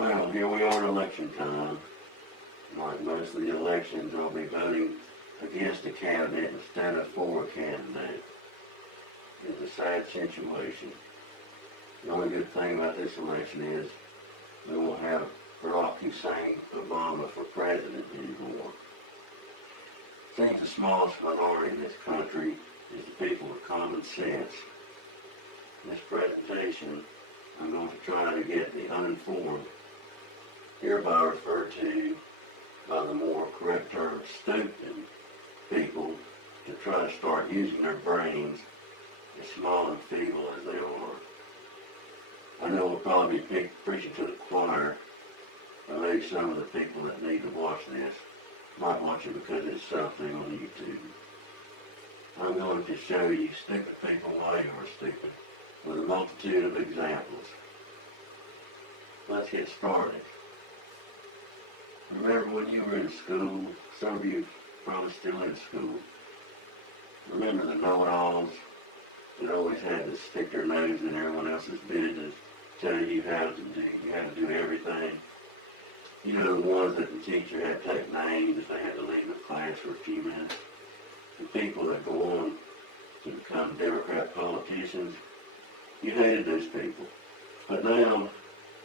Well, here we are in election time. Like most of the elections, I'll be voting against a candidate instead of for a candidate. It's a sad situation. The only good thing about this election is we won't have Barack Hussein Obama for president anymore. I think the smallest minority in this country is the people with common sense. In this presentation, I'm going to try to get the uninformed, hereby referred to by the more correct term, stupid people, to try to start using their brains, as small and feeble as they are. I know we'll probably be preaching to the choir, but maybe some of the people that need to watch this might watch it because it's something on YouTube. I'm going to show you stupid people why you are stupid with a multitude of examples. Let's get started. Remember when you were in school, some of you probably still in school, remember the know-it-alls that always had to stick their nose in everyone else's business, tell you how to do everything. You know, the ones that the teacher had to take names if they had to leave the class for a few minutes. The people that go on to become Democrat politicians, you hated those people. But now,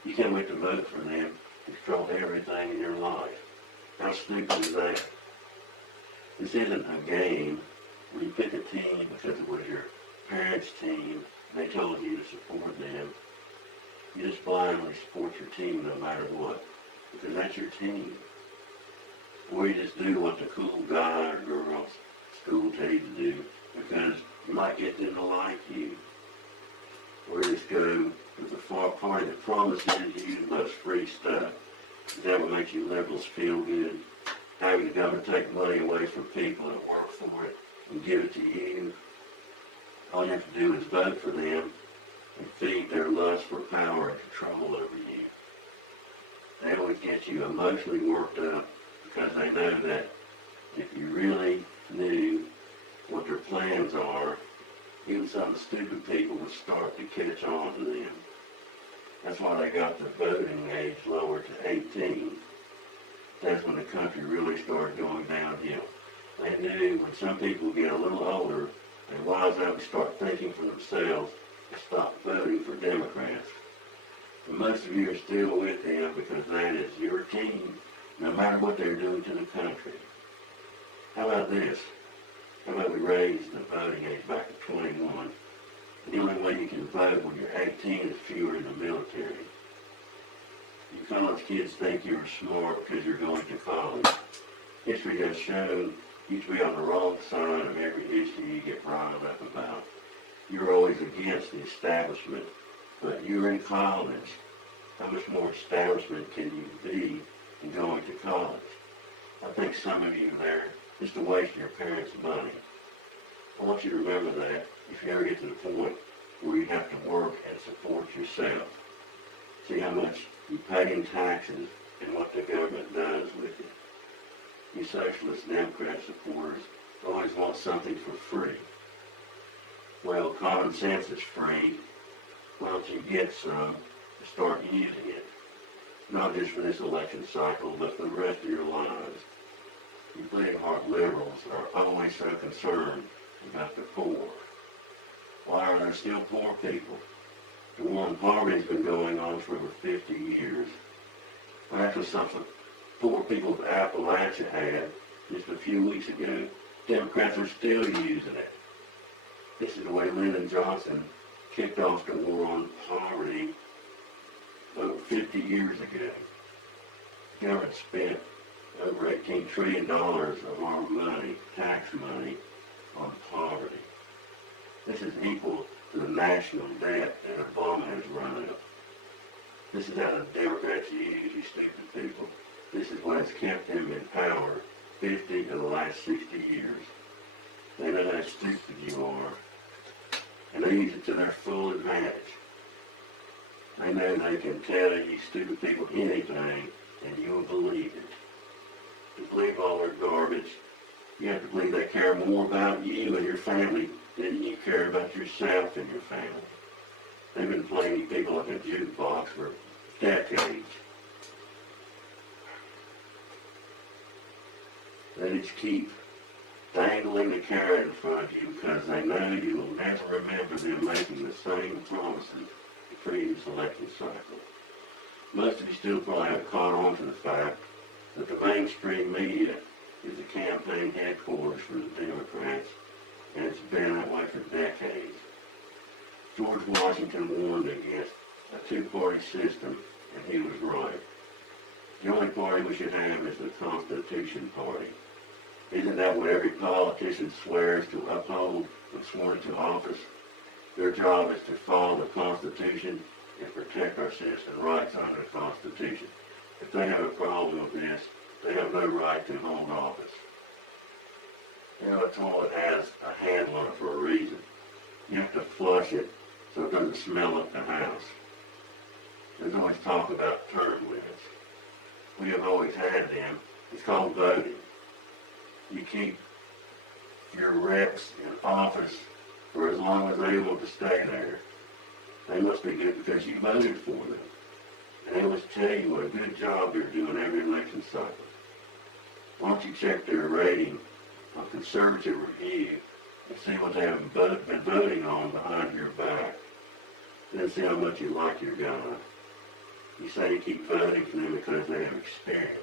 you can't wait to vote for them to control everything in your life. How stupid is that? This isn't a game where you pick a team because it was your parents' team and they told you to support them. You just blindly support your team no matter what, because that's your team. Or you just do what the cool guy or girls at school tell you to do because you might get them to like you. Or you just go with the far party that promises you the most free stuff. Is that what makes you liberals feel good? Having the government take money away from people that work for it and give it to you? All you have to do is vote for them and feed their lust for power and control over you. They always get you emotionally worked up because they know that if you really knew what their plans are, even some of the stupid people would start to catch on to them. That's why they got the voting age lowered to 18. That's when the country really started going downhill. They knew when some people get a little older, they wise up and start thinking for themselves and stop voting for Democrats. And most of you are still with them because that is your team, no matter what they're doing to the country. How about this? How about we raise the voting age back to 21? The only way you can vote when you're 18 is if you were in the military. You college kids think you're smart because you're going to college. History has shown you to be on the wrong side of every issue you get riled up about. You're always against the establishment, but you're in college. How much more establishment can you be in going to college? I think some of you there just a waste of your parents' money. I want you to remember that if you ever get to the point where you have to work and support yourself. See how much you pay in taxes and what the government does with it. You socialist Democrat supporters always want something for free. Well, common sense is free. Why don't you get some and start using it? Not just for this election cycle, but for the rest of your lives. You bleeding heart liberals are always so concerned about the poor. Why are there still poor people? The war on poverty has been going on for over 50 years. Well, that's what some poor people of Appalachia had just a few weeks ago. Democrats are still using it. This is the way Lyndon Johnson kicked off the war on poverty over 50 years ago. The government spent over $18 trillion of our money, tax money, on poverty. This is equal to the national debt that Obama has run up. This is how the Democrats use you stupid people. This is what has kept them in power 50 of the last 60 years. They know how stupid you are, and they use it to their full advantage. They know they can tell you stupid people anything, and you'll believe it. To believe all their garbage, you have to believe they care more about you and your family than you care about yourself and your family. They've been playing you people like a jukebox for decades. kids keep dangling the carrot in front of you because they know you will never remember them making the same promises the previous election cycle. Most of you still probably haven't caught on to the fact that the mainstream media is the campaign headquarters for the Democrats, and it's been that way for decades. George Washington warned against a two-party system, and he was right. The only party we should have is the Constitution Party. Isn't that what every politician swears to uphold when sworn into office? Their job is to follow the Constitution and protect our citizen rights under the Constitution. If they have a problem with this, they have no right to hold office. You know, a toilet has a handle on it for a reason. You have to flush it so it doesn't smell at the house. There's always talk about term limits. We have always had them. It's called voting. You keep your reps in office for as long as they want to stay there. They must be good because you voted for them. And they must tell you what a good job they're doing every election cycle. Why don't you check their rating on Conservative Review and see what they have been voting on behind your back. Then see how much you like your guy. You say you keep voting for them because they have experience.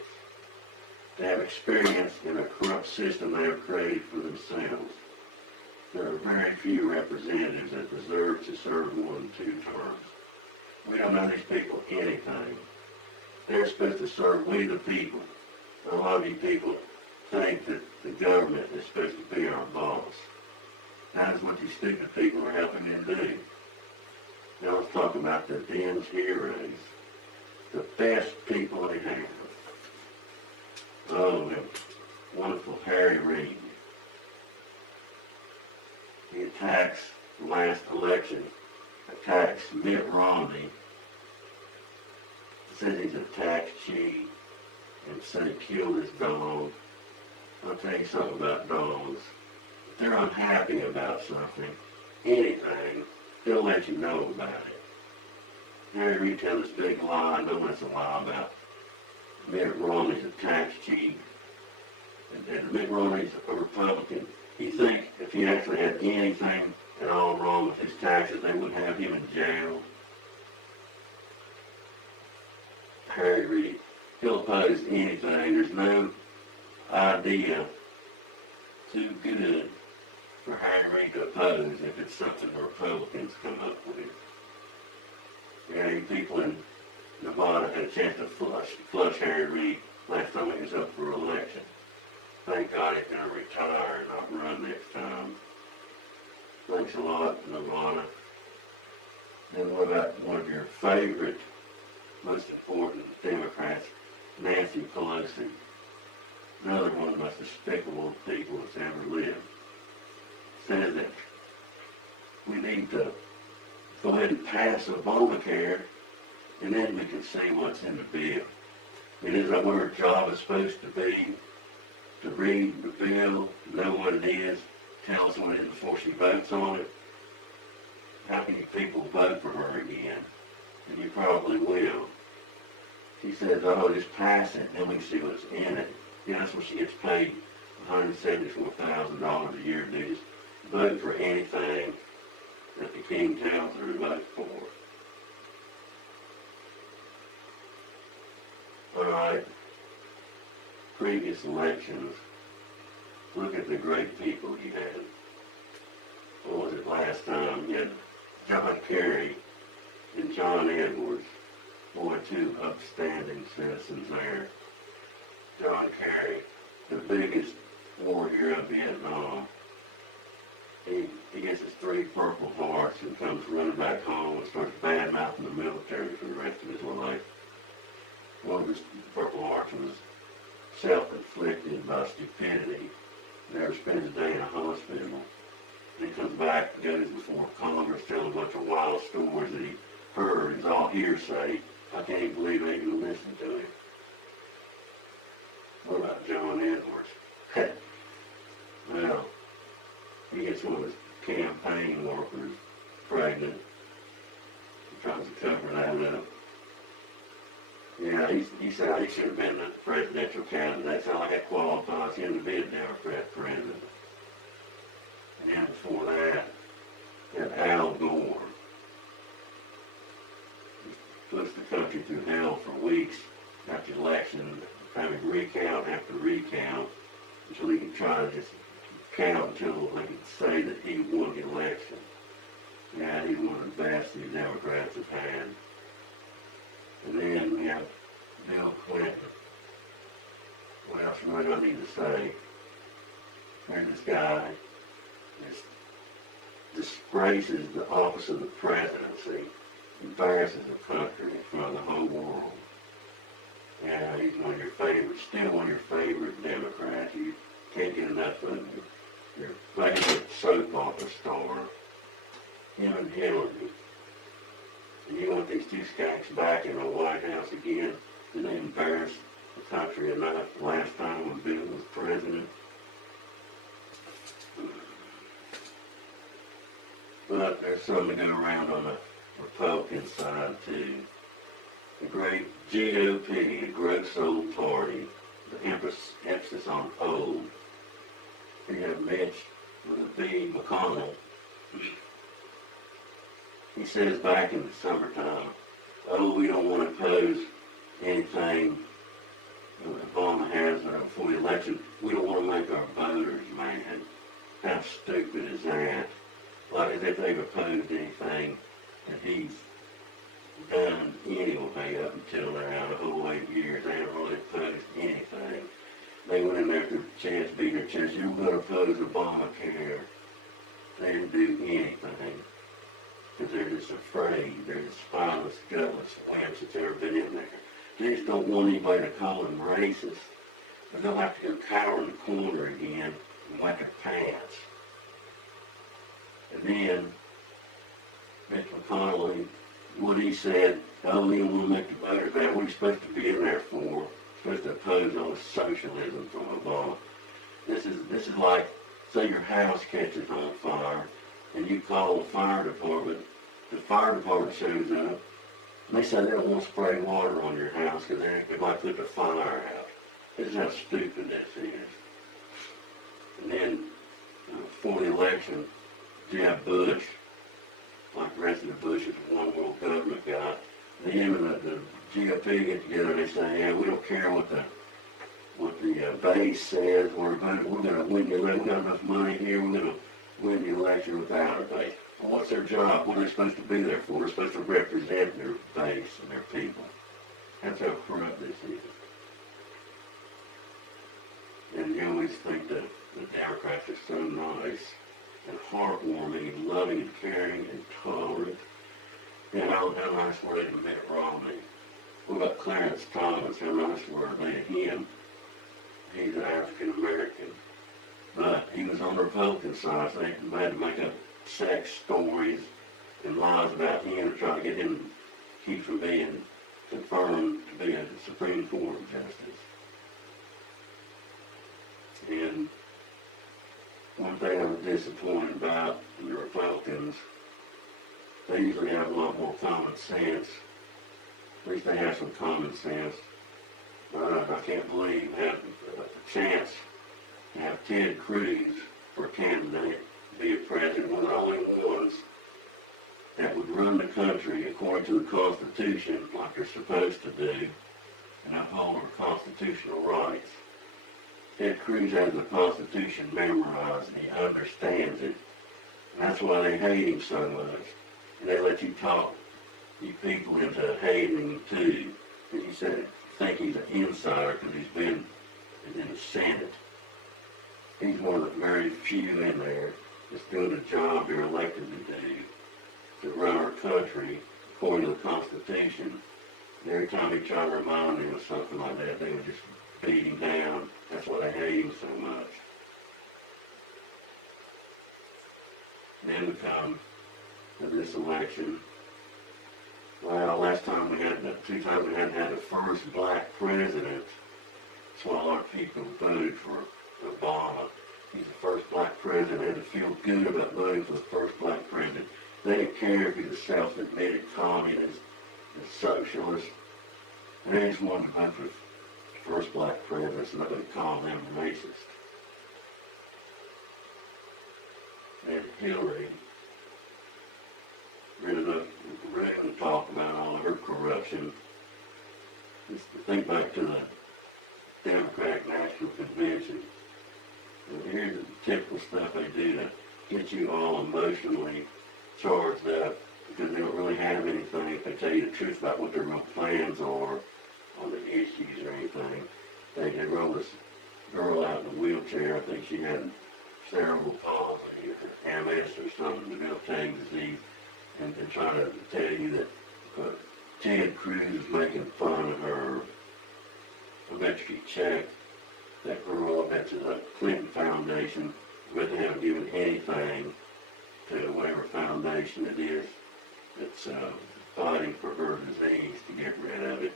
They have experience in a corrupt system they have created for themselves. There are very few representatives that deserve to serve more than 2 terms. We don't know these people anything. They're supposed to serve we the people. A lot of you people think that the government is supposed to be our boss. That is what these stupid people are helping them do. Now let's talk about the Dems heroes. The best people they have. Oh, the wonderful Harry Reid. He attacks the last election, attacks Mitt Romney, says he's a tax cheat, and said he killed his dog. I'll tell you something about dogs. If they're unhappy about something, anything, they'll let you know about it. Harry Reid tells this big lie, I know it's a lie about Mitt Romney's a tax cheat, and Mitt Romney's a Republican. He thinks if he actually had anything at all wrong with his taxes, they wouldn't have him in jail. Harry Reid, he'll oppose anything. There's no idea too good for Harry Reid to oppose if it's something the Republicans come up with. Yeah, you people in Nevada had a chance to flush Harry Reid last time he was up for election. Thank God he's going to retire and not run next time. Thanks a lot, Nevada. Then what about one of your favorite, most important Democrats, Nancy Pelosi? Another one of the most despicable people that's ever lived. Says that we need to go ahead and pass Obamacare, and then we can see what's in the bill. It is what her job is supposed to be, to read the bill, know what it is, tell us what it is before she votes on it. How can you people vote for her again? And you probably will. She says, oh, just pass it, and then we can see what's in it. Yeah, that's what she gets paid $174,000 a year to do, just vote for anything that the king tells her to vote for. All right. Previous elections, look at the great people you had. What was it last time? You had John Kerry and John Edwards. Boy, 2 upstanding citizens there. John Kerry, the biggest warrior of Vietnam. He gets his 3 Purple Hearts and comes running back home and starts bad-mouthing the military for the rest of his life. One of his Purple Hearts was self-inflicted by stupidity. Never spends a day in a hospital. And he comes back and goes before Congress, telling a bunch of wild stories that he heard. It's all hearsay. I can't believe they even listened to him. What about John Edwards? Well, he gets one of his campaign workers pregnant. He tries to cover that up. Yeah, he said he should have been the presidential candidate. That sounds like that qualifies him to be a Democrat president. And then before that, you had Al Gore. He puts the country through hell for weeks after the election, having recount after recount, until he could try to just count until they could say that he won the election. Yeah, he's one of the best these Democrats have had. And then we have Bill Clinton. What else am I going to need to say? There's this guy that disgraces the office of the presidency, embarrasses the country in front of the whole world. Yeah, he's one of your favorites, still one of your favorite Democrats. You can't get enough of him. Your favorite soap opera star, him and Hillary. And you want these two skanks back in the White House again? Did they embarrass the country enough last time when Bill was president? But there's something to go around on the Republican side too. The great GOP, the gross old party, the emphasis on old. You have Mitch with a B, McConnell. He says back in the summertime, oh, we don't want to oppose anything that Obama has before the election. We don't want to make our voters mad. How stupid is that? Like as if they've opposed anything that he's done anyway up until now, the whole 8 years. They haven't really opposed anything. They went in there with a chance, beating their chest. You're going to oppose Obamacare. They didn't do anything. Because they're just afraid. They're just spineless, gutless wimps that's ever been in there. They just don't want anybody to call them racist. But they'll have to go cower in the corner again and wet their pants. And then, Mitch McConnell, what he said, oh, we don't want to make the voters mad. What are you supposed to be in there for? Supposed to oppose all the socialism from Obama. This is like, say your house catches on fire, and you call the fire department shows up, and they say they don't want to spray water on your house because they might put the fire out. This is how stupid this is. And then, before the election, Jeb Bush, like the rest of the Bushes, one world government guy, him and the GOP get together and they say, yeah, we don't care what the base says, we're going to win the election, we got enough money here, we're going to win the election without a base. Well, what's their job? What are they supposed to be there for? They're supposed to represent their base and their people. That's how corrupt this is. And you always think that the Democrats are so nice and heartwarming and loving and caring and tolerant. And how nice were they to Mitt Romney? What about Clarence Thomas? How nice were they to him? He's an African American. But he was on the Republican side, so they had to make up sex stories and lies about him to try to get him to keep from being confirmed to be a Supreme Court justice. And one thing I was disappointed about in the Republicans, they usually have a lot more common sense. At least they have some common sense. I can't believe having a chance to have Ted Cruz for a candidate to be a president, one of the only ones that would run the country according to the Constitution like they're supposed to do and uphold our constitutional rights. Ted Cruz has the Constitution memorized and he understands it. And that's why they hate him so much. And they let you talk you people into hating him too. And you said, think he's an insider because he's been in the Senate. He's one of the very few in there that's doing the job they're elected to do, to run our country according to the Constitution. And every time they try to remind him of something like that, they would just beat him down. That's why they hate him so much. Then we come to this election. Well, last time we had, 2 times we hadn't had the first black president. That's why a lot of people voted for Obama. He's the first black president. They had to feel good about voting for the first black president. They didn't care if he's a self-admitted communist, a socialist. And they just wanted to vote for the first black president, so nobody called them racist. And Hillary really looked around and talked about all of her corruption. Just think back to the Democratic National Convention. And here's the typical stuff they do to get you all emotionally charged up because they don't really have anything. If they tell you the truth about what their real plans are on the issues or anything, they roll this girl out in a wheelchair. I think she had cerebral palsy or MS or something, debilitating disease, and trying to tell you that Ted Cruz is making fun of her. I bet you check that girl, I bet you the Clinton Foundation, I bet they haven't given anything to whatever foundation it is that's fighting for her disease to get rid of it.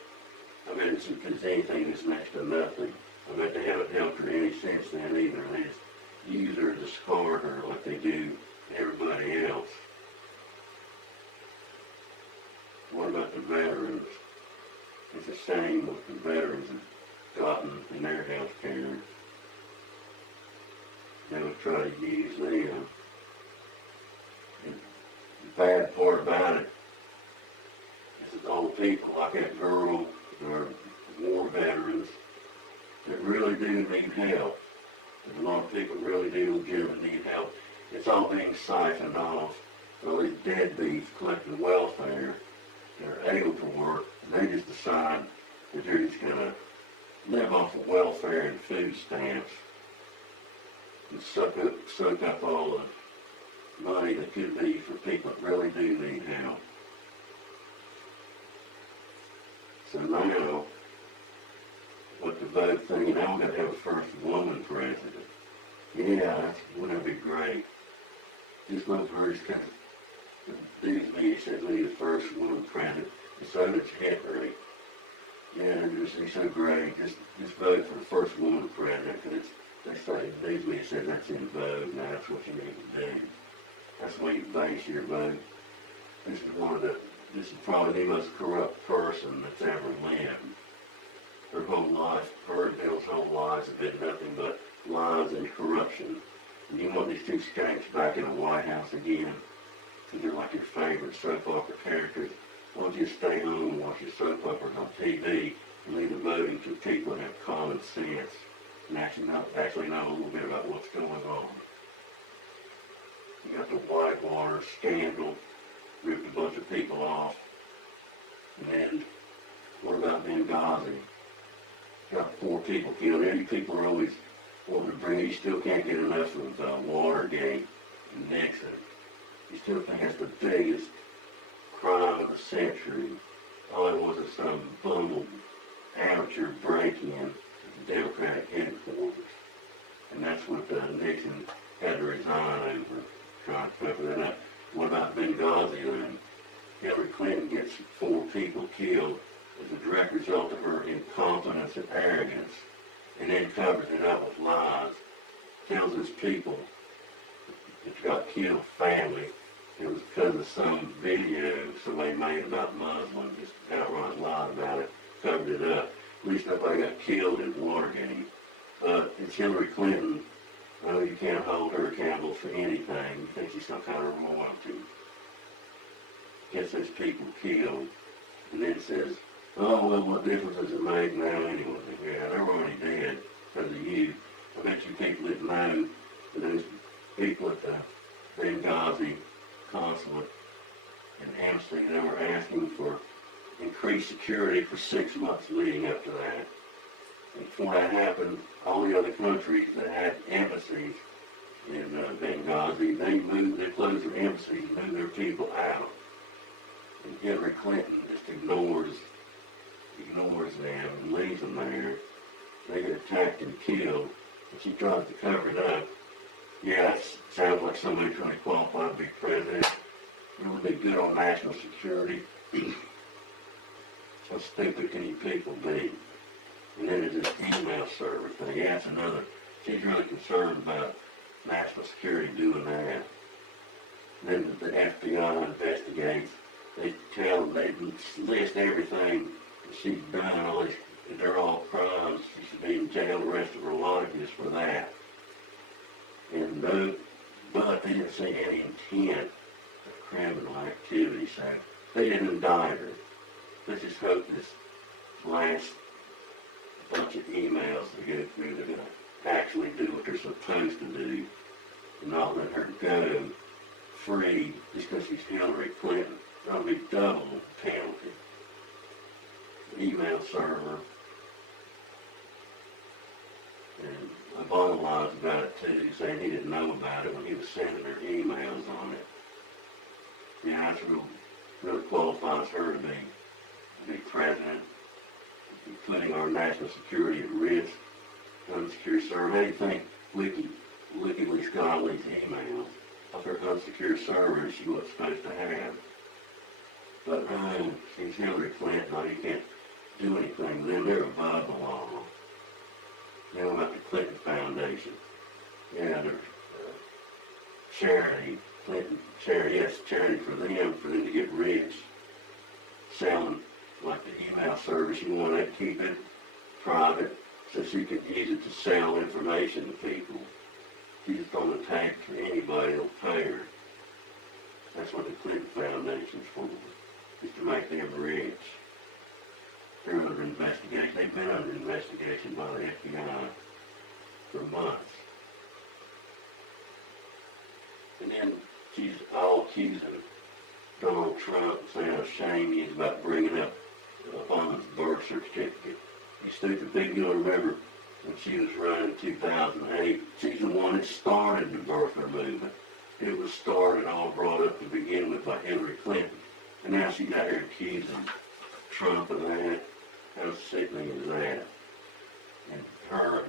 I bet if it's anything that's next to nothing. I bet they haven't helped her any since then either. They just use her to discard her like they do everybody else. What about the veterans? It's a shame what the veterans have gotten in their health care. They would try to use them. And the bad part about it is that all the people like that girl who are war veterans that really do need help. And a lot of people really do legitimately need help. It's all being siphoned off. All these deadbeats collecting welfare. They're able to work, and they just decide that they're just going to live off of welfare and food stamps and suck up all the money that could be for people that really do need help. So now, with the vote thing, now we're going to have a first woman president. Yeah, wouldn't that be great? Just vote for her because these media said we need the first woman president, and so does Hillary. Yeah, they're so great. Just vote for the first woman president because they say these media said that's in vogue. Now that's what you need to do. That's the way you base your vote. This is probably the most corrupt person that's ever lived. Her whole life, her and Bill's whole lives have been nothing but lies and corruption. And you want these two skanks back in the White House again? Because they're like your favorite soap opera characters. Why don't you stay home and watch your soap operas on TV and leave the voting to people that have common sense and actually know a little bit about what's going on? You got the Whitewater scandal, ripped a bunch of people off. And then, what about Benghazi? Got 4 people killed. Any people are always wanting to bring, you still can't get enough of Watergate and Nixon. You still think that's the biggest crime of the century. All it was is some bumbled amateur break-in at the Democratic headquarters. And that's what Nixon had to resign over, trying to cover that up. What about Benghazi then? Hillary Clinton gets 4 people killed as a direct result of her incompetence and arrogance, and then covers it up with lies. Tells his people that got killed family it was because of some video somebody made about Muslims, just outright lied about it, covered it up. At least nobody got killed in Watergate. It's Hillary Clinton. Oh, you can't hold her accountable for anything. You think she's some kind of royalty. Gets those people killed, and then says, oh, well, what difference does it make now anyway? Yeah, they're already dead because of you. I bet you people that know that those people at the Benghazi consulate in Amsterdam, they were asking for increased security for 6 months leading up to that. And before that happened, all the other countries that had embassies in Benghazi, they closed their embassies and moved their people out. And Hillary Clinton just ignores them and leaves them there. They get attacked and killed, and she tries to cover it up. Yeah, that sounds like somebody trying to qualify to be president. It would be good on national security. How stupid can you people be? And then there's this email server thing. Yeah, that's another. She's really concerned about national security doing that. And then the FBI investigates. They list everything She's done all these, they're all crimes. She should be in jail the rest of her life just for that. And but they didn't see any intent of criminal activity, so they didn't indict her. Let's just hope this last bunch of emails they go through, they're going to actually do what they're supposed to do and not let her go free just because she's Hillary Clinton. That'll be double penalty. Email server. And Obama lies about it too, saying he didn't know about it when he was sending her emails on it. Yeah, that's really qualifies her to be president, putting our national security at risk. Unsecure server. How do you think WikiLeaks got all these emails? Off her unsecure server she wasn't supposed to have. But no, she's Hillary Clinton. No, you can't do anything. They're above the law. Now about the Clinton Foundation. Yeah, there's charity. Clinton charity. Yes, charity for them to get rich. Selling like the email service. You want to keep it private so she can use it to sell information to people. She's going to tax for anybody that'll pay her. That's what the Clinton Foundation's for. Is to make them rich. They're under investigation. They've been under investigation by the FBI for months. And then she's all accusing Donald Trump, saying how ashamed he is about bringing up Obama's birth certificate. You stupid people, you'll remember when she was running in 2008, she's the one that started the birther movement. It was started, all brought up to begin with by Hillary Clinton. And now she's out here accusing Trump of that. How sickening is that? And her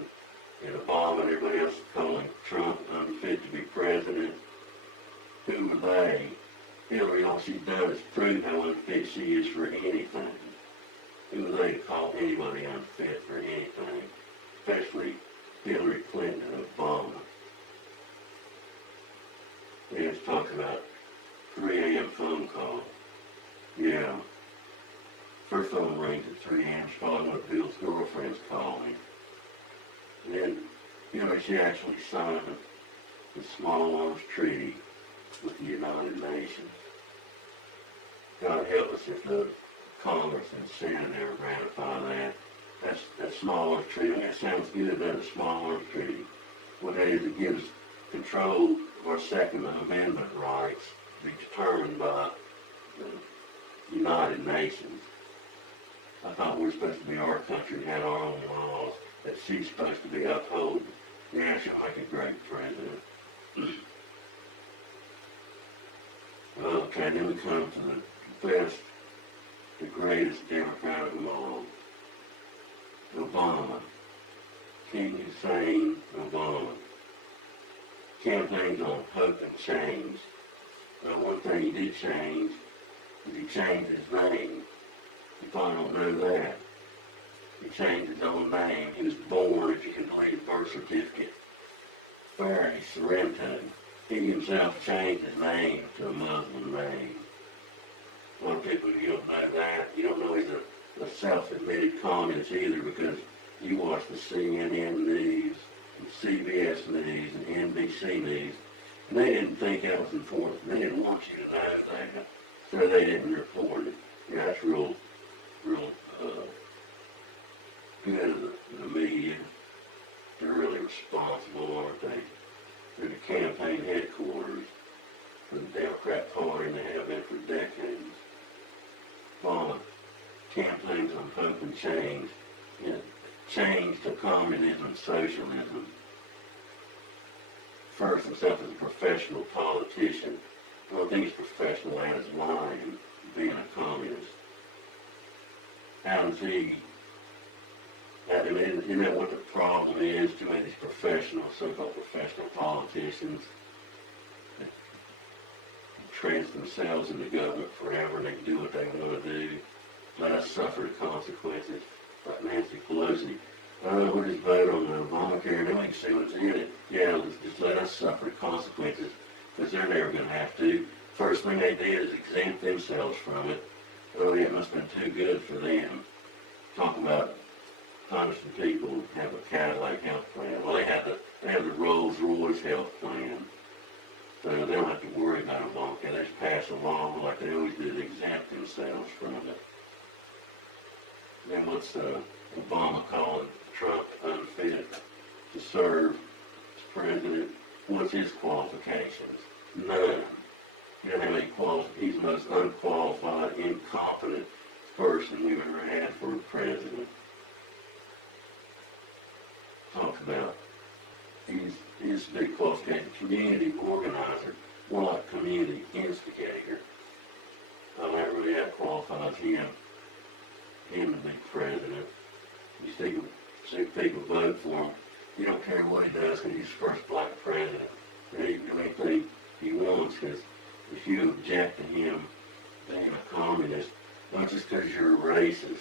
and Obama and everybody else calling Trump unfit to be president. Who are they? Hillary, all she's done is prove how unfit she is for anything. Who are they to call anybody unfit for anything? Especially Hillary Clinton and Obama. Yeah, let's talk about 3 a.m. phone call. Yeah. First phone rings at 3 a.m. She's calling one of Bill's girlfriends calling. And then, she actually signed the Small Arms Treaty with the United Nations. God help us if the Congress and Senate ever ratify that. That's Small Arms Treaty. That sounds good, that a Small Arms Treaty. What that is, it gives control of our Second Amendment rights to be determined by the United Nations. I thought we were supposed to be our country and had our own laws that she's supposed to be upholding. Yeah, she'll make a great president. Okay, then we come to the greatest Democrat of them all, Obama. King Hussein Obama. Campaigns on hope and change. Well, one thing he did change is he changed his name. You probably don't know that. He changed his own name. He was born, if you can believe his birth certificate, Barry Sorrento. He himself changed his name to a Muslim name. A lot of people, you don't know that. You don't know he's a self-admitted communist either, because you watch the CNN News, and CBS News, and NBC News, and they didn't think that was important. They didn't want you to know that, so they didn't report it. Yeah, that's real good of the media. They're really responsible, aren't they? They're the campaign headquarters for the Democrat Party, and they have been for decades. Obama campaigns on hope and change. Change to communism and socialism. First himself as a professional politician. The only thing he's professional at is lying, being a communist. How does he? Isn't that what the problem is? Too many of these professional, so-called professional politicians that trance themselves in the government forever, and they can do what they want to do. Let us suffer the consequences. Like Nancy Pelosi. We'll just vote on the Obamacare, and then we can see what's in it. Yeah, just let us suffer the consequences, because they're never going to have to. First thing they did is exempt themselves from it. Oh, yeah, it must have been too good for them. talk about punishing people who have a Cadillac health plan. Well, they have the Rolls Royce health plan. So they don't have to worry about Obamacare. They just pass along like they always do to exempt themselves from it. Then what's Obama calling Trump unfit to serve as president? What's his qualifications? None. He doesn't have any qualifications. He's the most unqualified, incompetent person we've ever had for a president. Talk about his big qualification, community organizer, more like community instigator. That really qualifies him to be president. You see people vote for him. You don't care what he does because he's the first black president. He can do anything he wants, because if you object to him being a communist, not just because you're a racist,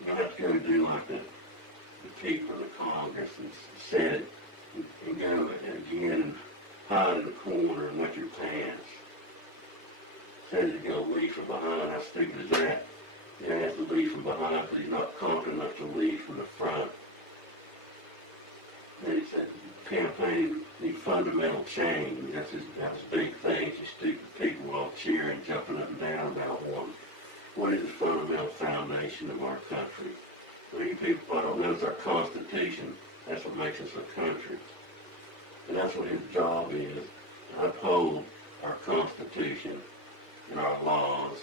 you don't have to go do like the people in the Congress and said it and go again and hide in the corner and wet your pants. Said he's going to leave from behind. How stupid is that? He has to leave from behind because he's not confident enough to leave from the front. Then he said campaign need fundamental change. That's his big thing. You stupid people all cheering, jumping up and down about one. What is the fundamental foundation of our country? Well, you people don't know it's our Constitution. That's what makes us a country. And that's what his job is, to uphold our Constitution and our laws.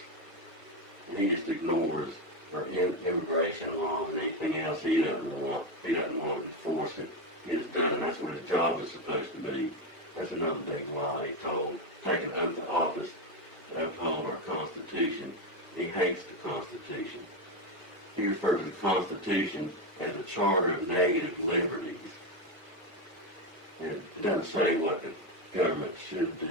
And he just ignores our immigration laws and anything else he doesn't want. He doesn't want to enforce it. It's done. That's what his job is supposed to be. That's another big lie he told. Take an oath of office to uphold our Constitution. He hates the Constitution. He refers to the Constitution as a charter of negative liberties. And it doesn't say what the government should do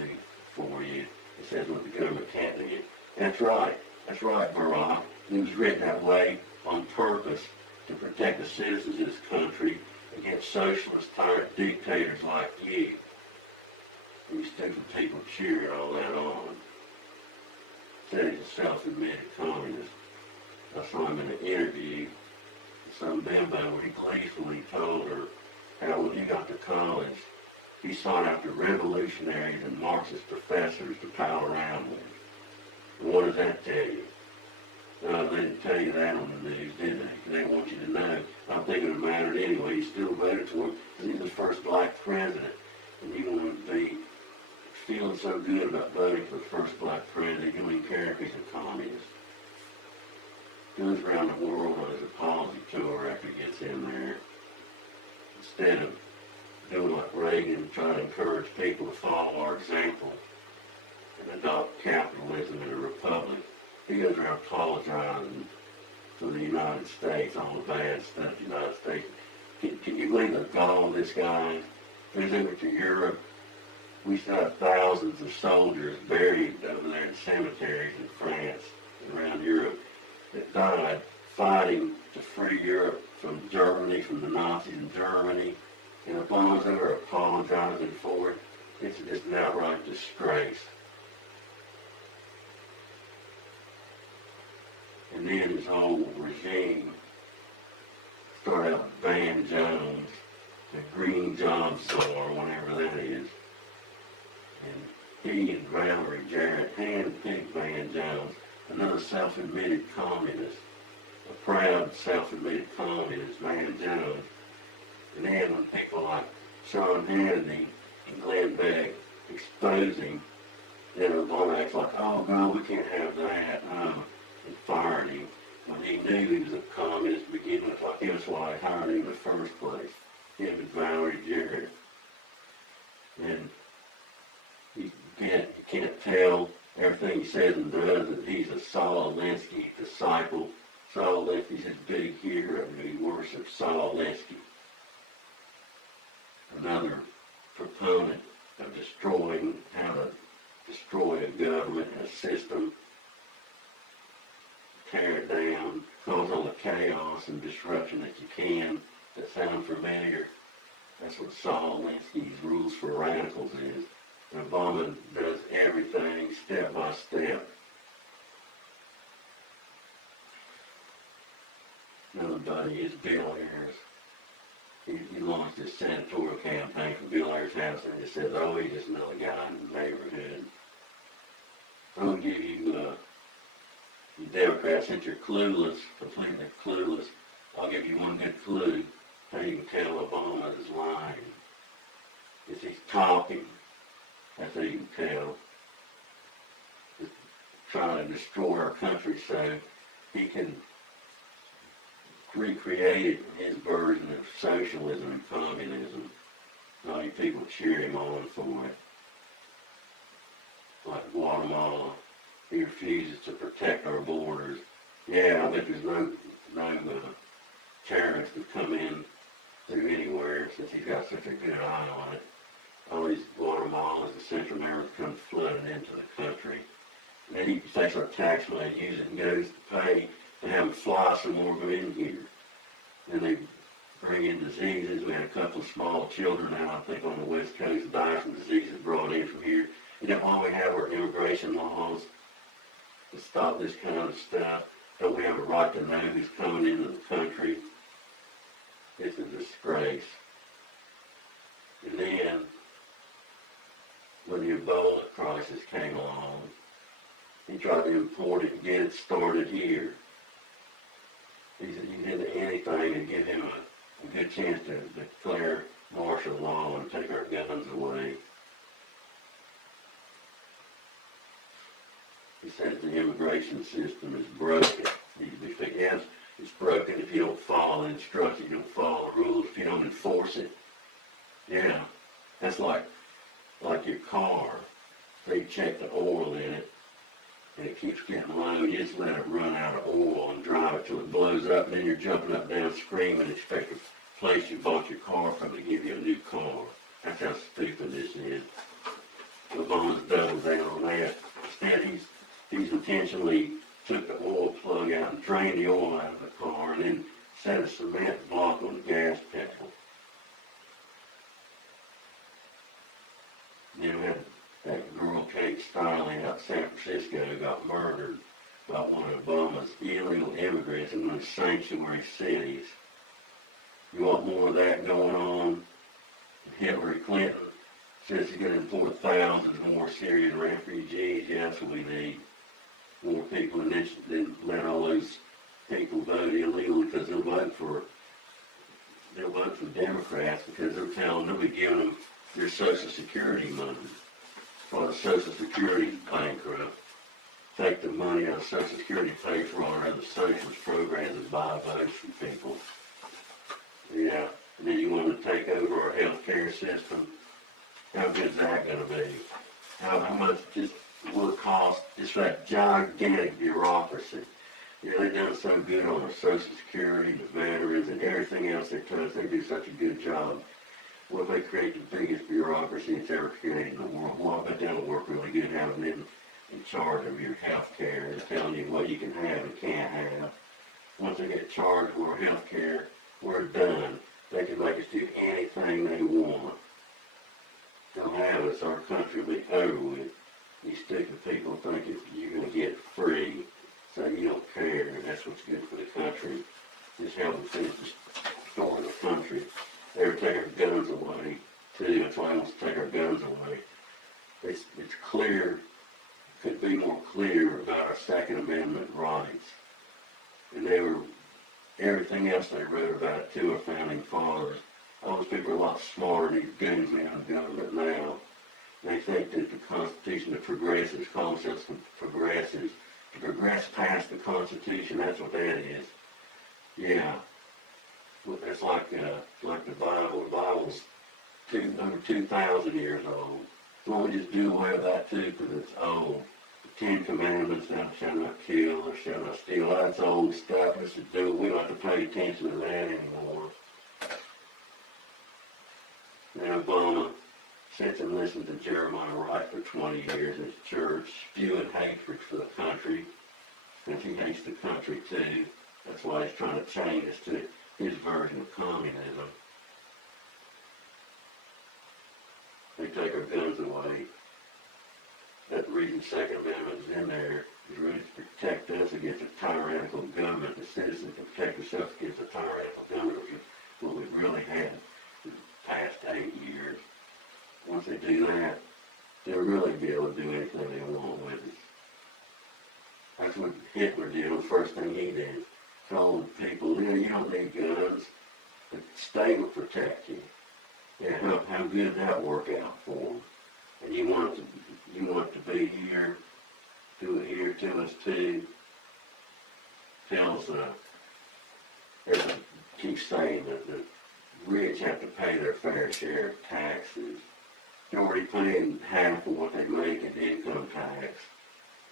for you. It says what the government can't do. That's right. That's right, Barack. It was written that way on purpose to protect the citizens of this country against socialist tyrant dictators like you. And you stupid people cheering all that on. Said he's a self-admitted communist. I saw him in an interview with some bimbo where he gleefully told her how when he got to college, he sought after revolutionaries and Marxist professors to pal around with. And what does that tell you? No, they didn't tell you that on the news, did they? They didn't want you to know. I don't think it would have mattered anyway. You still voted for him because he's the first black president. And you want to be feeling so good about voting for the first black president, you don't even care if he's a communist. Goes around the world on his apology tour after he gets in there. Instead of doing like Reagan, trying to encourage people to follow our example and adopt capitalism and a republic, he goes around apologizing to the United States, all the bad stuff the United States. Can you believe the gall of this guy? He's over to Europe. We still have thousands of soldiers buried over there in cemeteries in France and around Europe that died fighting to free Europe from Germany, from the Nazis in Germany. And Obama's over apologizing for it. It's just an outright disgrace. And then this whole regime started out with Van Jones, the Green Job Czar, whatever that is. And he and Valerie Jarrett handpicked Van Jones, another self-admitted communist, a proud self-admitted communist, Van Jones. And then when people like Sean Hannity and Glenn Beck expose him, then Obama acts like, oh, God, we can't have that. And fired him when he knew he was a communist to begin with. Like, that's why I hired him in the first place. Him and Valerie Jarrett. And you can't tell everything he says and does that he's a Saul Alinsky disciple. Saul Alinsky's his big hero. He worships Saul Alinsky. Another proponent of destroying, how to destroy a government, a system, tear it down, cause all the chaos and disruption that you can that sound familiar. That's what Saul Alinsky's rules for radicals is. And Obama does everything step by step. another buddy, is Bill Ayers. He launched this senatorial campaign for Bill Ayers' house, and he says, oh, he's just another guy in the neighborhood. I'm going to give you, you Democrats, since you're clueless, completely clueless, I'll give you one good clue how you can tell Obama is lying. Is he's talking. That's how you can tell. He's trying to destroy our country so he can recreate his version of socialism and communism. All you people cheer him on for it. Like Guatemala, he refuses to protect our borders. Yeah, I bet there's no terrorists that come in through anywhere since he's got such a good eye on it. All these Guatemalans and Central Americans come flooding into the country. And then he takes our tax money, uses it, and goes to pay to have them fly some more of them in here. And they bring in diseases. We had a couple of small children now, I think, on the West Coast die from diseases brought in from here. You know, all we have are immigration laws to stop this kind of stuff. Don't we have a right to know who's coming into the country? It's a disgrace. And then, when the Ebola crisis came along, he tried to import it and get it started here. He said you did anything to give him a good chance to declare martial law and take our guns away. He says the immigration system is broken. Yes, it's broken if you don't follow the instructions, you don't follow the rules, if you don't enforce it. Yeah, that's like your car. So you check the oil in it, and it keeps getting low. You just let it run out of oil and drive it till it blows up, and then you're jumping up and down screaming, expecting the place you bought your car from to give you a new car. That's how stupid this is. Obama's doubled down on that. Instead, he's intentionally took the oil plug out and drained the oil out of the car, and then set a cement block on the gas pedal. Then we had that girl Kate Starling out in San Francisco who got murdered by one of Obama's illegal immigrants in those sanctuary cities. You want more of that going on? Hillary Clinton says she's going to import thousands more Syrian refugees. Yeah, that's what we need. More people, and then let all those people vote illegally because they'll vote for Democrats because they're telling them to be giving them their Social Security money. While the Social Security is bankrupt. Take the money out of Social Security, pay for all our other socialist programs and buy votes from people. Yeah, and then you want to take over our health care system. How good is that going to be? How much just will it cost? Just that gigantic bureaucracy. You know, they've done so good on our Social Security, the veterans, and everything else they touch. They do such a good job. Well, they create the biggest bureaucracy that's ever created in the world. Well, I bet that'll work really good, having them in charge of your health care and telling you what you can have and can't have. Once they get charged with our health care, we're done. They can make us do anything they want. They'll have us. Our country will be over with. These stupid people think if you're going to get free, so you don't care, and that's what's good for the country. Just help them finish destroying the country. They would take our guns away, too. That's why he wants to take our guns away. It's clear, could be more clear about our Second Amendment rights. And everything else they wrote about it, too, our founding fathers. All those people are a lot smarter than these goons in the government now. They think that the Constitution, the progressives, call themselves progressives, to progress past the Constitution, that's what that is. Yeah. It's like the Bible. The Bible's over 2,000 years old. Why don't we just do away with that too, because it's old. The Ten Commandments, thou shalt not kill, thou shalt not steal, that's old stuff. Let's just do it. We don't have to pay attention to that anymore. Now Obama sits and listens to Jeremiah Wright for 20 years in his church, spewing hatred for the country, because he hates the country too. That's why he's trying to change us to his version of communism. They take our guns away. That reason Second Amendment is in there is really to protect us against a tyrannical government. The citizens can protect yourself against a tyrannical government, which is what we've really had in the past 8 years. Once they do that, they'll really be able to do anything they want with it. That's what Hitler did. The first thing he did, told people, you don't need guns. The state will protect you. Yeah, how good did that work out for them? And you want to be here, do it here to us too. Tells keeps saying that the rich have to pay their fair share of taxes. They're already paying half of what they make in income tax.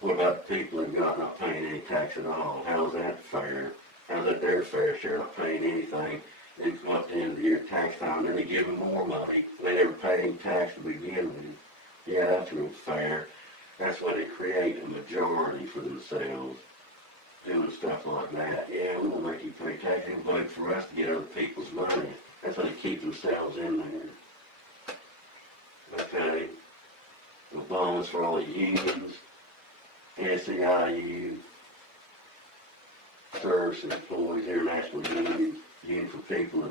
What about the people who got not paying any tax at all? How's that fair? How's that their fair share, not paying anything? Then come up to the end of the year tax time, and then they give them more money. They never paid any tax to begin with. Yeah, that's real fair. That's why they create a majority for themselves, doing stuff like that. Yeah, we won't make you pay tax. They vote for us to get other people's money. That's why they keep themselves in there. Okay. Obama's for all the unions, SEIU, service employees, international union for people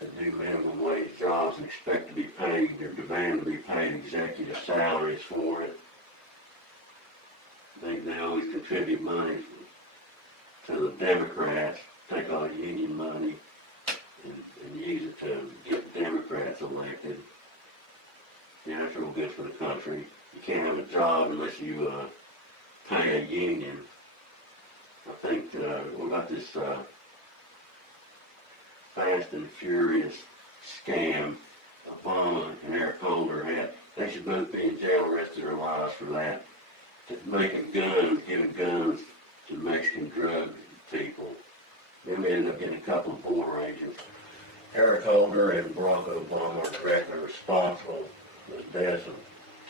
that do minimum wage jobs and expect to be paid, they're demanding to be paid executive salaries for it. They always contribute money to the Democrats, take all the union money and use it to get Democrats elected. Yeah, that's real good for the country. You can't have a job unless you pay a union. I think, what about this Fast and Furious scam Obama and Eric Holder had? They should both be in jail the rest of their lives for that. Making guns, giving guns to Mexican drug people. Then we ended up getting a couple of border agents. Eric Holder and Barack Obama are directly responsible for the deaths of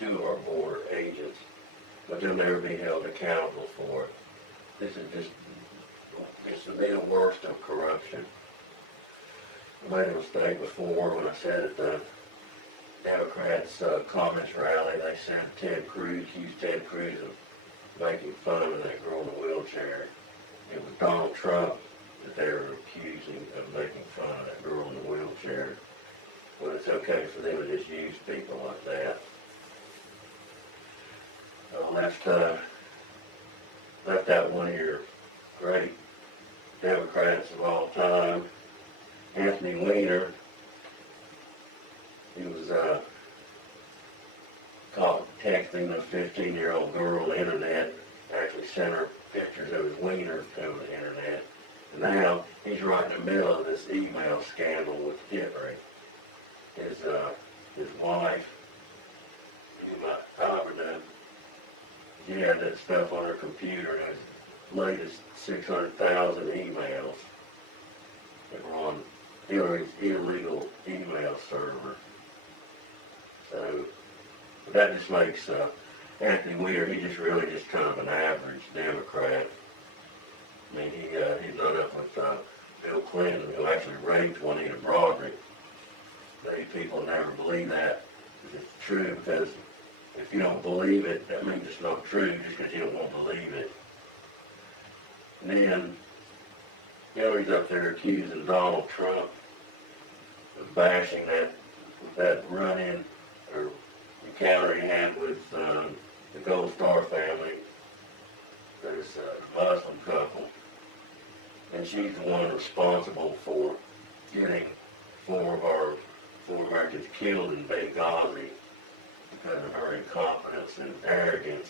2 of our border agents, but they'll never be held accountable for it. This is just, it's the middle worst of corruption. I made a mistake before when I said at the Democrats' Commons rally, they said accused Ted Cruz of making fun of that girl in the wheelchair. It was Donald Trump that they were accusing of making fun of that girl in the wheelchair. Well, it's okay for them to just use people like that. Left out one of your great Democrats of all time, Anthony Weiner. He was caught texting a 15-year-old girl on the internet, actually sent her pictures of his wiener over the internet. And now he's right in the middle of this email scandal with Hillary. His wife, who might cover that, she had that stuff on her computer, and his latest 600,000 emails that were on Hillary's illegal email server. So that just makes Anthony Weiner, he's just kind of an average Democrat. I mean, he's not up with Bill Clinton, who actually raped Juanita Broaddrick. Many people never believe that it's true, because if you don't believe it, that means it's not true just because you don't want to believe it. And then Hillary's up there accusing Donald Trump of bashing that run-in or encounter he had with the Gold Star family. There's a Muslim couple, and she's the one responsible for getting 4 Americans killed in Benghazi because of her incompetence and arrogance.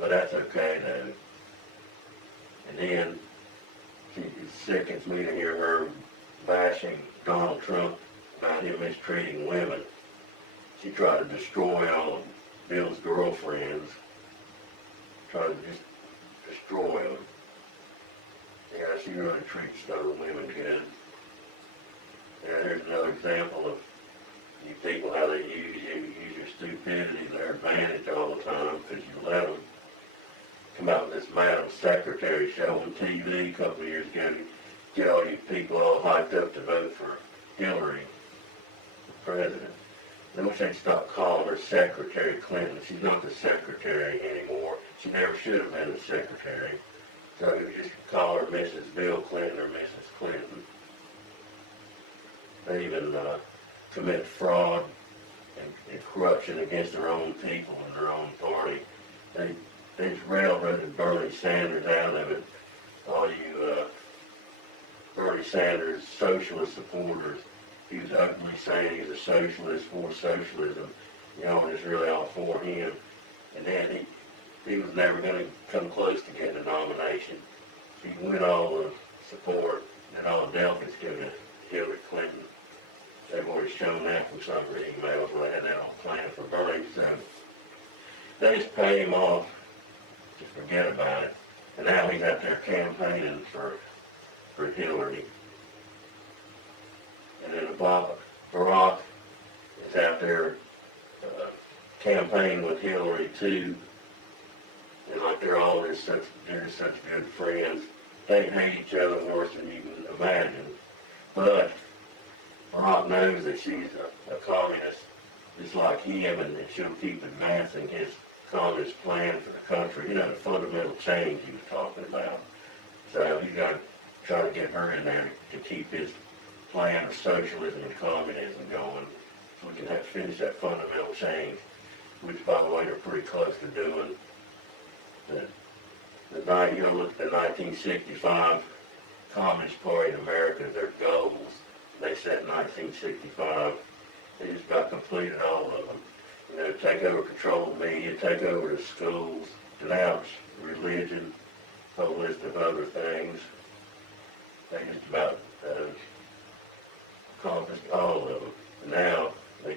But that's okay though. And then it sickens me to hear her bashing Donald Trump about him mistreating women. She tried to destroy all of Bill's girlfriends, tried to just destroy them. Yeah, she really treats those women good. Yeah, there's another example of you people, how they use you. Use your stupidity to their advantage all the time because you let them come out with this Madam Secretary show on TV a couple of years ago to get all you people all hyped up to vote for Hillary for president. They wish they'd stop calling her Secretary Clinton. She's not the secretary anymore. She never should have been the secretary. So you just call her Mrs. Bill Clinton or Mrs. Clinton. They even commit fraud and corruption against their own people and their own party. They just railroaded Bernie Sanders out of it. All you Bernie Sanders socialist supporters, he was openly saying he's a socialist, for socialism, and it's really all for him. And then he was never going to come close to getting a nomination. He win all the support, and all the delegates go to Hillary Clinton. They've already shown that from some of her emails where they had that all planned for Bernie. So they just pay him off to forget about it. And now he's out there campaigning for Hillary. And then Barack is out there campaigning with Hillary too. And like they're just such good friends. They hate each other worse than you can imagine. But Barack knows that she's a communist just like him, and that she'll keep advancing his communist plan for the country. The fundamental change he was talking about. So he's got to try to get her in there to keep his plan of socialism and communism going, so we can finish that fundamental change, which, by the way, they're pretty close to doing. Look at the 1965 Communist Party in America, their goals they set in 1965, they just about completed all of them. Take over control of media, take over the schools, denounce religion, a whole list of other things. They just about accomplished all of them. And now they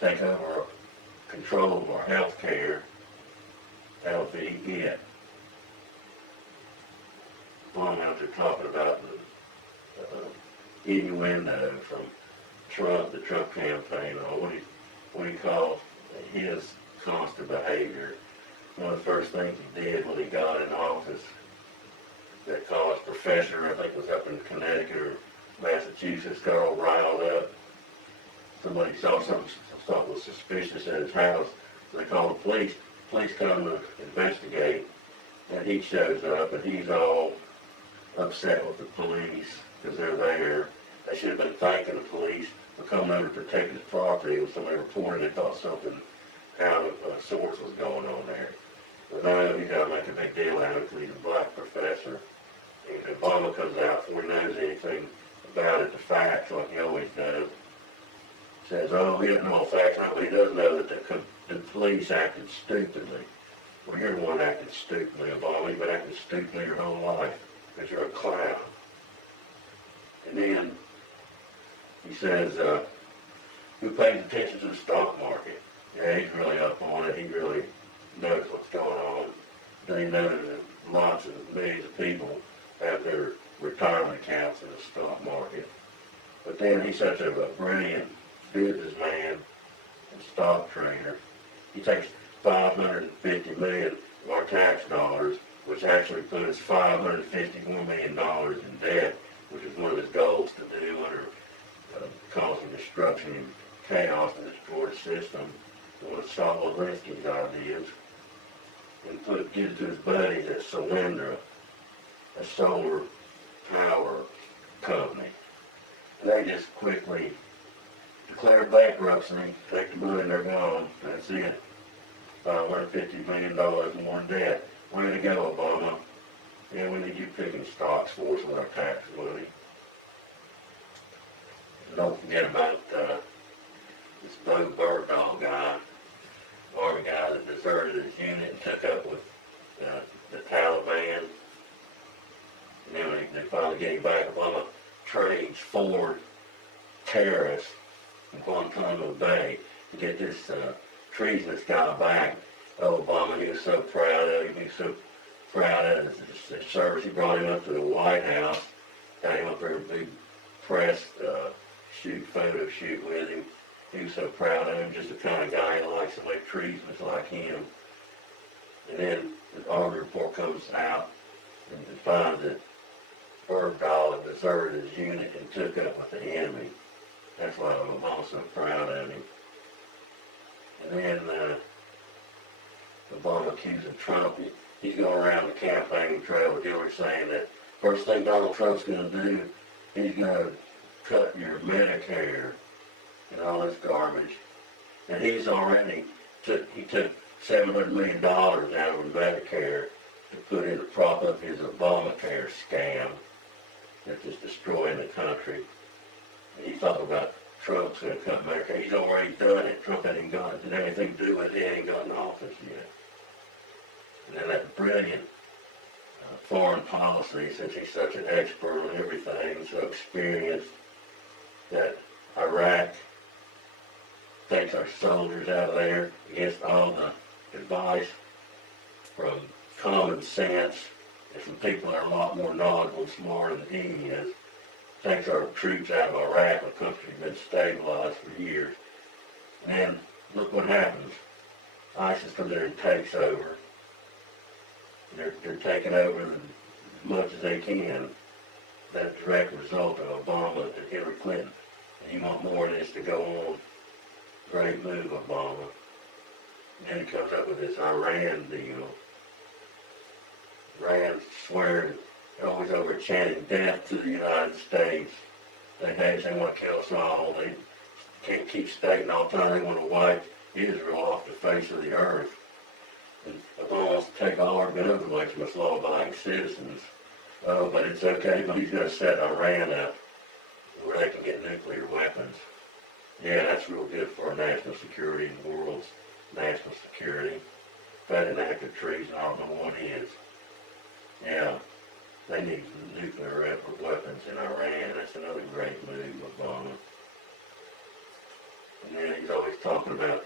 take over control of our health care. That'll be it. One out there talking about the innuendo from Trump, the Trump campaign, or what he calls his constant behavior. One of the first things he did when he got in office, that college professor, I think it was up in Connecticut or Massachusetts, got all riled up. Somebody saw something was suspicious at his house, so they called the police. Police come to investigate, and he shows up, and he's all upset with the police because they're there. They should have been thanking the police for coming over to protect his property. When somebody reported they thought something out of sorts was going on there. But now he's got to make a big deal out of it because he's a black professor. And Obama comes out before he knows anything about it, the facts, like he always does. Says, oh, he doesn't know all facts, but he does know that the police acted stupidly. Well, you're the one acting stupidly, Obama. You've been acting stupidly your whole life because you're a clown. And then he says, who pays attention to the stock market? Yeah, he's really up on it. He really knows what's going on. They know that lots of millions of people have their retirement accounts in the stock market. But then he's such a brilliant businessman and stock trader. He takes $550 million of our tax dollars, which actually put us $551 million in debt, which is one of his goals to do under causing destruction and chaos in the support system. One of Saul Alinsky's ideas, and give it to his buddies at Solyndra, a solar power company. And they just quickly declare bankruptcy, take the money, and they're gone. That's it. $550 million more in debt. Way to go, Obama. Yeah, we need you picking stocks for us with our tax money. And don't forget about this Bo Bergdahl guy, Army guy that deserted his unit and took up with the Taliban. And then they finally get him back. Obama trades 4 terrorists in Guantanamo Bay to get this treasonous guy back. Oh, Obama, he was so proud of him. He was so proud of his service. He brought him up to the White House, got him up there a big press photo shoot with him. He was so proud of him, just the kind of guy who likes somebody treasonous like him. And then the Army report comes out and finds that Bergdahl had deserted his unit and took up with the enemy. That's why Obama's so proud of him. And then Obama accusing Trump, he's going around the campaign trail with Hillary saying that first thing Donald Trump's going to do, he's going to cut your Medicare and all this garbage. And he took $700 million out of Medicare to put in to prop up his Obamacare scam that's just destroying the country. And he talked about Trump's going to cut Medicare. He's already done it. Trump hasn't got anything to do with it. He ain't got in office yet. And then that brilliant foreign policy, since he's such an expert on everything, so experienced, that Iraq takes our soldiers out of there against all the advice from common sense and from people that are a lot more knowledgeable and smarter than he is. Takes our troops out of Iraq, a country that's been stabilized for years. And look what happens. ISIS comes there and takes over. They're taking over as much as they can. That's a direct result of Obama and Hillary Clinton. And you want more of this to go on. Great move, Obama. And then he comes up with this Iran deal. Iran swears they're always over chanting death to the United States. They want to kill us all. They can't keep stating all the time they want to wipe Israel off the face of the earth. And Obama wants to take all our guns away from us law-abiding citizens. Oh, but it's okay, but he's going to set Iran up where they can get nuclear weapons. Yeah, that's real good for our national security and the world's national security. If that isn't act of treason, I don't know what is. Yeah, they need nuclear weapons in Iran. That's another great move, Obama. And then he's always talking about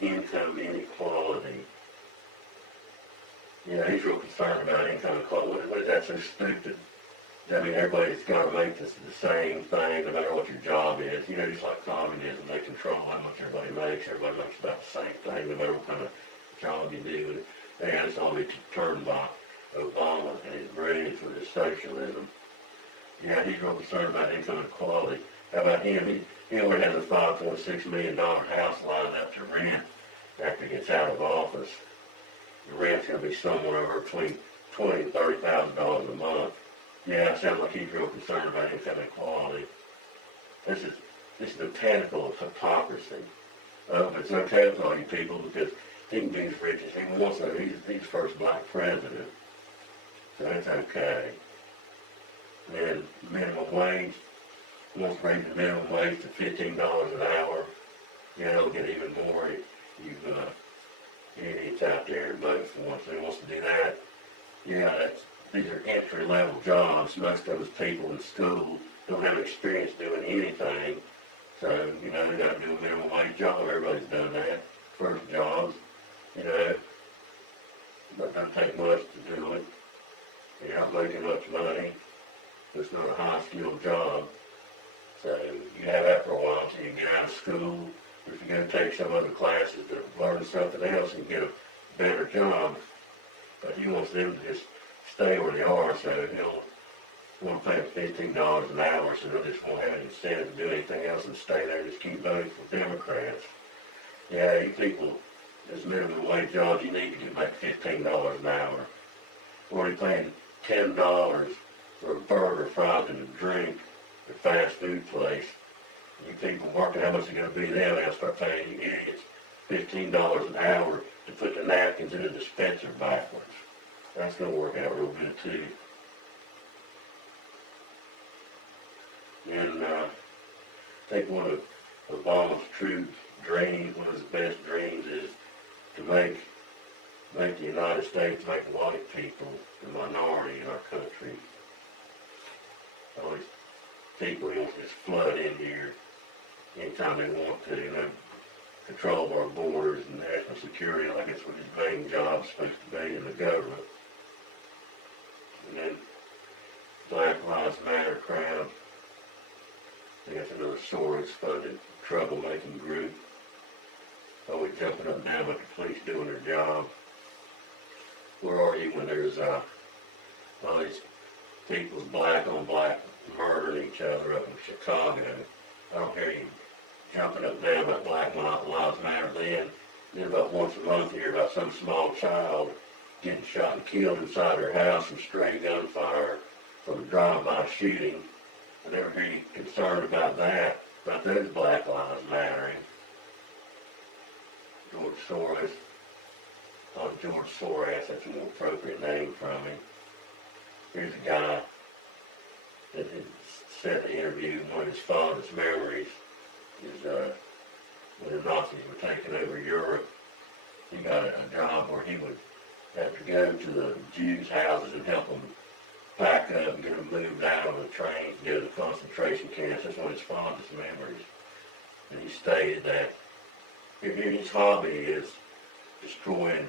income inequality. Yeah, he's real concerned about income inequality. But that's so stupid. I mean, everybody's got to make this the same thing no matter what your job is. You know, just like communism, they control how much everybody makes. Everybody makes about the same thing no matter what kind of job you do. And it's all been turned by Obama and his brilliance with his socialism. Yeah, he's real concerned about income inequality. How about him? He already has a $5.6 million house lined up to rent after he gets out of office. The rent's going to be somewhere over between $20,000 and $30,000 a month. Yeah, it sounds like he's real concerned about income inequality. This is the pinnacle of hypocrisy. But it's okay with all you people because he can be as rich as he wants to. He's the first black president. So that's okay. And minimum wage, he wants to raise the minimum wage to $15 an hour. Yeah, he'll get even more. Idiots out there and vote for him, so he wants to do that. Yeah, these are entry-level jobs. Most of us people in school don't have experience doing anything. So, they got to do a minimum wage job. Everybody's done that. First jobs, but it doesn't take much to do it. You're not making much money. It's not a high-skilled job. So you have that for a while until you get out of school. Or if you're going to take some other classes to learn something else and get a better job. But he wants them to just stay where they are, so he'll want to pay them $15 an hour, so they just won't have any incentive to do anything else and stay there and just keep voting for Democrats. Yeah, you people, this minimum wage jobs, you need to get back $15 an hour. Or you're paying $10 for a burger, fries, and a drink at a fast food place. You people working, how much is it going to be then? They'll start paying you idiots $15 an hour to put the napkins in the dispenser backwards. That's going to work out real good too. And I think one of Obama's true dreams, one of his best dreams, is to make the United States, make white people the minority in our country. All these people who want to just flood in here anytime they want to, control of our borders and national security, like it's what his main job's supposed to be in the government. And then Black Lives Matter crowd. I think that's another Soros-funded troublemaking group. Always jumping up and down about the police doing their job. Where are you when there's all these people black on black murdering each other up in Chicago? I don't hear you jumping up and down about Black Lives Matter then. Then about once a month you hear about some small child getting shot and killed inside their house from stray gunfire from a drive-by shooting. I never hear you concerned about that, about those Black Lives Mattering. George Soros, that's a more appropriate name from him. Here's a guy that had said in the interview, one of his fondest memories is when the Nazis were taking over Europe. He got a job where he would have to go to the Jews' houses and help them pack up and get them moved out on the trains to go to the concentration camps. That's one of his fondest memories. And he stated that his hobby is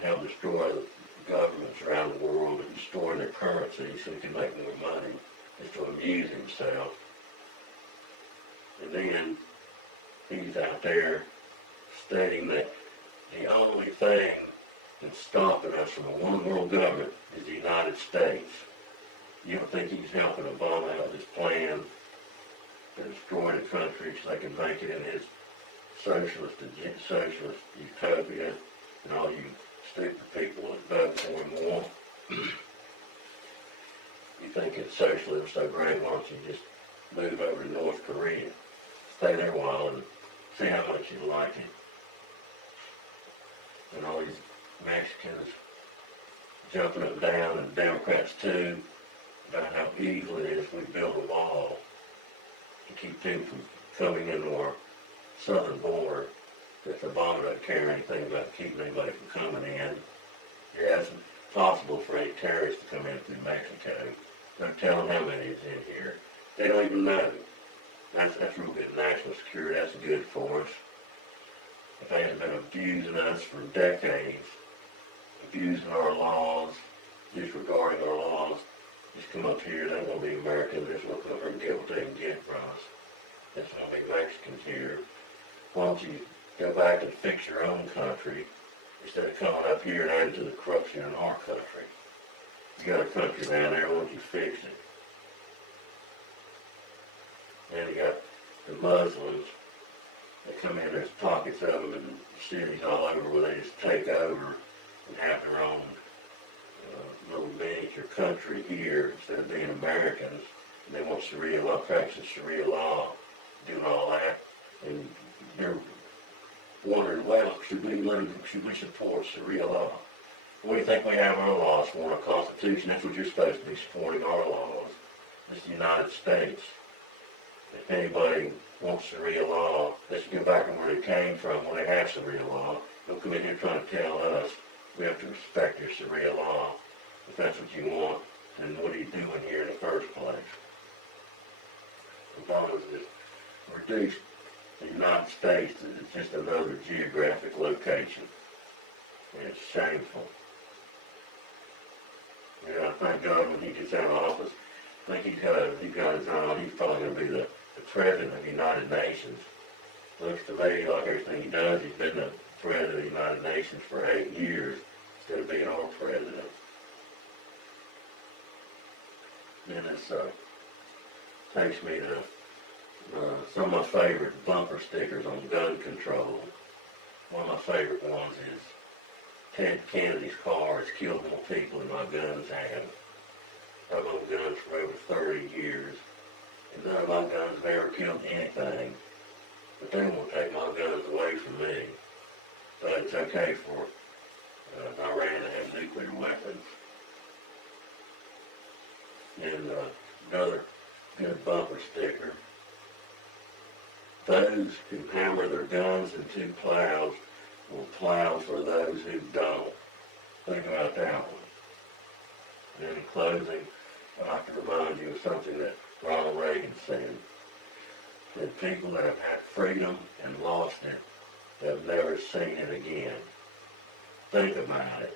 help destroy the governments around the world and destroy their currency so he can make more money, just to amuse himself. And then he's out there stating that the only thing that's stopping us from a one-world government is the United States. You don't think he's helping Obama out with his plan to destroy the country so they can make it in his socialist utopia, and all you stupid people that vote for him want? You think it's socialism so great, why don't you just move over to North Korea, stay there a while and see how much you like it? And all these Mexicans jumping up and down, and Democrats too, about how evil it is if we build a wall to keep them from coming into our southern border. If Obama doesn't care anything about keeping anybody from coming in, yeah, it's possible for any terrorists to come in through Mexico. Don't tell them how many is in here. They don't even know. That's real good national security. That's good for us. If they hadn't been abusing us for decades, abusing our laws, disregarding our laws, just come up here, they're going to be Americans, they're going to come over and get what they can get from us. There's going to be Mexicans here. Why don't you go back and fix your own country instead of coming up here and adding to the corruption in our country? You got a country down there, why don't you fix it? And you got the Muslims that come in, there's pockets of them in cities all over where they just take over and have their own little miniature country here instead of being Americans. And they want Sharia law, practicing Sharia law, doing all that. And they're wondering, well, should we support Sharia law? What do you think we have our laws for, our Constitution? That's what you're supposed to be supporting, our laws. This is the United States. If anybody wants Sharia law, they should go back to where they came from, where they have Sharia law. Don't come in here trying to tell us we have to respect your Sharia law. If that's what you want, then what are you doing here in the first place? Obama's just reduced the United States to just another geographic location. And it's shameful. You know, thank God when he gets out of office, I think he's got his own, he's probably going to be the president of the United Nations. Looks to me like everything he does, he's been the president of the United Nations for 8 years instead of being our president. And this takes me to some of my favorite bumper stickers on gun control. One of my favorite ones is Ted Kennedy's car has killed more people than my guns have. I've owned guns for over 30 years, and none of my guns have ever killed anything. But they won't take my guns away from me. But it's okay for Iran to have nuclear weapons. And another good bumper sticker. Those who hammer their guns into plows will plow for those who don't. Think about that one. And in closing, I'd like to remind you of something that Ronald Reagan said. That people that have had freedom and lost it have never seen it again. Think about it.